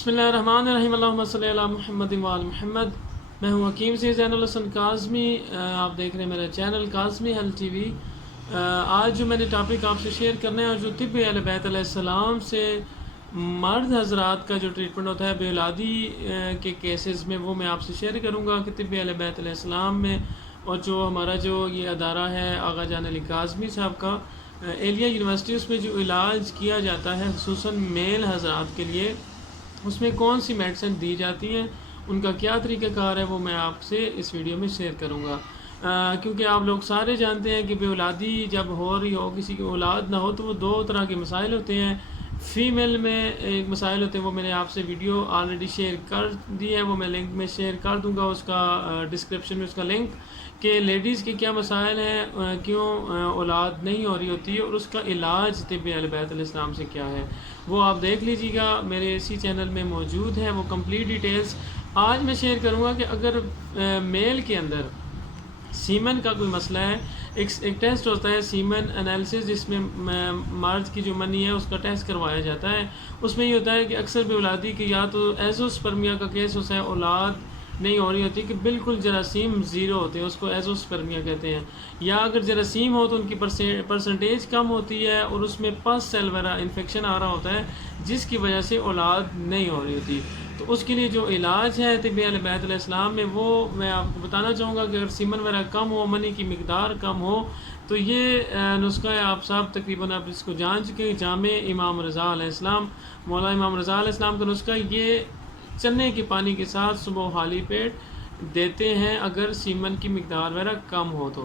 بسم اللہ الرحمن الرحیم، اللہم صلی علی محمد و آل محمد۔ میں ہوں حکیم سے زین الحسن کاظمی، آپ دیکھ رہے ہیں میرا channel Kazmi health T V. آج جو میں نے ٹاپک آپ سے شیئر کرنا ہے، اور جو طب اہل بیت علیہ السلام سے مرد حضرات کا جو ٹریٹمنٹ ہوتا ہے بے اولادی کے کیسز میں، وہ میں آپ سے شیئر کروں گا کہ طب اہل بیت علیہ السلام میں، اور جو ہمارا جو یہ ادارہ ہے آغا جان علی کاظمی صاحب کا ایلیا یونیورسٹی، اس میں جو علاج کیا جاتا ہے خصوصاً میل حضرات کے لیے، اس میں کون سی میڈیسن دی جاتی ہیں، ان کا کیا طریقہ کار ہے، وہ میں آپ سے اس ویڈیو میں شیئر کروں گا۔ کیونکہ آپ لوگ سارے جانتے ہیں کہ بے اولادی جب ہو رہی ہو، کسی کی اولاد نہ ہو، تو وہ دو طرح کے مسائل ہوتے ہیں۔ فیمیل میں ایک مسائل ہوتے ہیں، وہ میں نے آپ سے ویڈیو آلریڈی شیئر کر دی ہے، وہ میں لنک میں شیئر کر دوں گا، اس کا ڈسکرپشن میں اس کا لنک، کہ لیڈیز کے کیا مسائل ہیں، کیوں اولاد نہیں ہو رہی ہوتی ہے، اور اس کا علاج طب اہل بیت علیہ السلام سے کیا ہے، وہ آپ دیکھ لیجیے گا، میرے اسی چینل میں موجود ہے وہ کمپلیٹ ڈیٹیلز۔ آج میں شیئر کروں گا کہ اگر میل کے اندر سیمن کا کوئی مسئلہ ہے، ایک ٹیسٹ ہوتا ہے سیمن انالیسس، جس میں مرد کی جو منی ہے اس کا ٹیسٹ کروایا جاتا ہے۔ اس میں یہ ہوتا ہے کہ اکثر بے اولادی کی یا تو ایزوسپرمیا کا کیس ہوتا ہے، اولاد نہیں ہو رہی ہوتی، کہ بالکل جراثیم زیرو ہوتے ہیں، اس کو ایزوسپرمیا کہتے ہیں، یا اگر جراثیم ہو تو ان کی پرسنٹیج کم ہوتی ہے، اور اس میں پس سیل وغیرہ انفیکشن آ رہا ہوتا ہے، جس کی وجہ سے اولاد نہیں ہو رہی ہوتی۔ تو اس کے لیے جو علاج ہے طب اہل بیت علیہ السلام میں، وہ میں آپ کو بتانا چاہوں گا کہ اگر سیمن وغیرہ کم ہو، منی کی مقدار کم ہو، تو یہ نسخہ ہے، آپ صاحب تقریباً آپ اس کو جان چکے ہیں، جامع امام رضا علیہ السلام، مولا امام رضا علیہ السلام کا نسخہ، یہ چنے کے پانی کے ساتھ صبح خالی پیٹ دیتے ہیں اگر سیمن کی مقدار وغیرہ کم ہو تو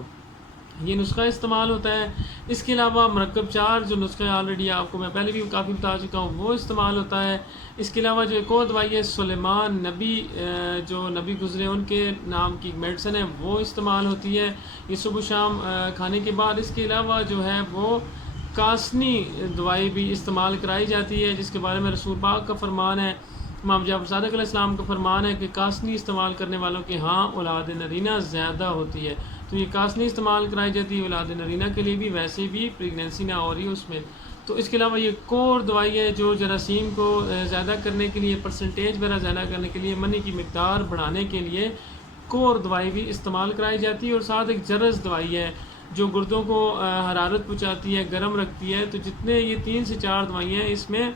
یہ نسخہ استعمال ہوتا ہے۔ اس کے علاوہ مرکب 4 جو نسخہ آلریڈی آپ کو میں پہلے بھی کافی بتا چکا ہوں، وہ استعمال ہوتا ہے۔ اس کے علاوہ جو ایک اور دوائی ہے سلیمان نبی، جو نبی گزرے ان کے نام کی میڈیسن ہے، وہ استعمال ہوتی ہے، یہ صبح شام کھانے کے بعد۔ اس کے علاوہ جو ہے وہ کاسنی دوائی بھی استعمال کرائی جاتی ہے، جس کے بارے میں رسول پاک کا فرمان ہے، امام جعفر صادق علیہ السلام کا فرمان ہے کہ کاسنی استعمال کرنے والوں کے ہاں اولاد نرینہ زیادہ ہوتی ہے، تو یہ کاسنی استعمال کرائی جاتی ہے اولاد نرینہ کے لیے بھی، ویسے بھی پریگنینسی نہ ہو رہی ہے اس میں۔ تو اس کے علاوہ یہ کور دوائی ہے جو جراثیم کو زیادہ کرنے کے لیے، پرسنٹیج وغیرہ زیادہ کرنے کے لیے، منی کی مقدار بڑھانے کے لیے کور دوائی بھی استعمال کرائی جاتی ہے۔ اور ساتھ ایک جرس دوائی ہے جو گردوں کو حرارت پہنچاتی ہے، گرم رکھتی ہے۔ تو جتنے یہ 3 سے 4 دوائیاں ہیں، اس میں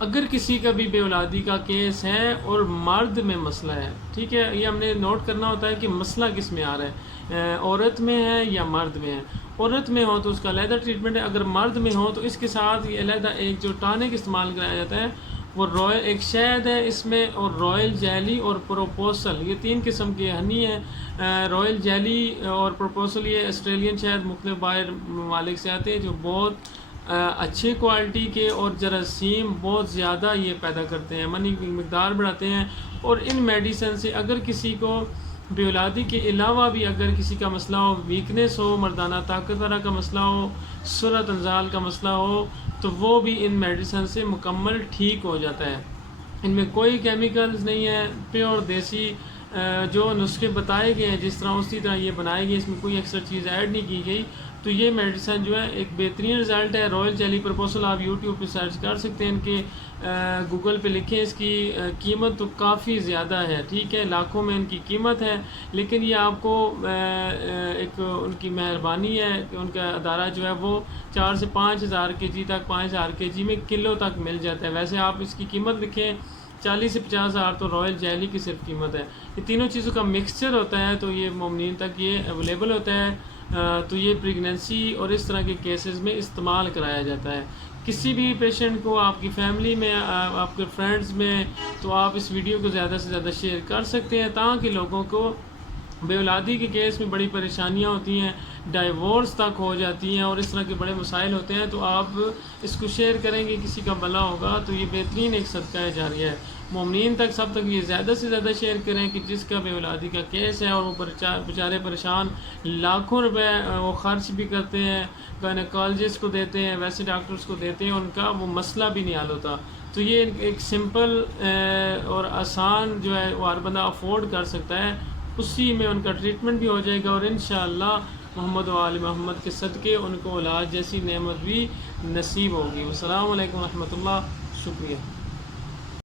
اگر کسی کا بھی بے اولادی کا کیس ہے اور مرد میں مسئلہ ہے، ٹھیک ہے، یہ ہم نے نوٹ کرنا ہوتا ہے کہ مسئلہ کس میں آ رہا ہے، عورت میں ہے یا مرد میں ہے۔ عورت میں ہو تو اس کا علیحدہ ٹریٹمنٹ ہے، اگر مرد میں ہو تو اس کے ساتھ یہ علیحدہ ایک جو ٹانک استعمال کرایا جاتا ہے، وہ ایک شہد ہے اس میں، اور رائل جیلی اور پروپوسل، یہ 3 قسم کے ہنی ہیں۔ رائل جیلی اور پروپوسل یہ آسٹریلین شہد مختلف باہر ممالک سے آتے ہیں، جو بہت اچھے کوالٹی کے اور جراثیم بہت زیادہ یہ پیدا کرتے ہیں، منی کی مقدار بڑھاتے ہیں۔ اور ان میڈیسن سے اگر کسی کو بے اولادی کے علاوہ بھی اگر کسی کا مسئلہ ہو، ویکنیس ہو، مردانہ طاقت وغیرہ کا مسئلہ ہو، سرعت انزال کا مسئلہ ہو، تو وہ بھی ان میڈیسن سے مکمل ٹھیک ہو جاتا ہے۔ ان میں کوئی کیمیکلز نہیں ہے، پیور دیسی جو نسخے بتائے گئے ہیں جس طرح اسی طرح یہ بنائے گئے، اس میں کوئی ایکسٹرا چیز ایڈ نہیں کی گئی۔ تو یہ میڈیسن جو ہے ایک بہترین رزلٹ ہے۔ رائل جیلی پروپوسل آپ یوٹیوب پہ سرچ کر سکتے ہیں، ان کے گوگل پہ لکھیں، اس کی قیمت تو کافی زیادہ ہے، ٹھیک ہے، لاکھوں میں ان کی قیمت ہے، لیکن یہ آپ کو ایک ان کی مہربانی ہے کہ ان کا ادارہ جو ہے وہ 4 سے 5 ہزار کے جی تک، 5 ہزار کے جی میں کلو تک مل جاتا ہے۔ ویسے آپ اس کی قیمت لکھیں 40 سے 50 ہزار، تو رائل جیلی کی صرف قیمت ہے۔ یہ تینوں چیزوں کا مکسچر ہوتا ہے، تو یہ مومنین تک یہ اویلیبل ہوتا ہے۔ تو یہ پریگنینسی اور اس طرح کے کیسز میں استعمال کرایا جاتا ہے۔ کسی بھی پیشنٹ کو آپ کی فیملی میں، آپ کے فرینڈز میں، تو آپ اس ویڈیو کو زیادہ سے زیادہ شیئر کر سکتے ہیں، تاکہ لوگوں کو بے اولادی کے کیس میں بڑی پریشانیاں ہوتی ہیں، ڈائیورس تک ہو جاتی ہیں، اور اس طرح کے بڑے مسائل ہوتے ہیں، تو آپ اس کو شیئر کریں گے، کسی کا بھلا ہوگا، تو یہ بہترین ایک صدقہ جاریہ ہے۔ مومنین تک سب تک یہ زیادہ سے زیادہ شیئر کریں کہ جس کا بے اولادی کا کیس ہے اور وہ بیچارے پریشان، لاکھوں روپے وہ خرچ بھی کرتے ہیں، گائنیکالوجسٹ کو دیتے ہیں، ویسے ڈاکٹرز کو دیتے ہیں، ان کا وہ مسئلہ بھی نہیں حل ہوتا۔ تو یہ ایک سمپل اور آسان جو ہے وہ ہر بندہ افورڈ کر سکتا ہے، اسی میں ان کا ٹریٹمنٹ بھی ہو جائے گا، اور انشاءاللہ محمد و آل محمد کے صدقے ان کو اولاد جیسی نعمت بھی نصیب ہوگی۔ والسلام علیکم ورحمۃ اللہ، شکریہ۔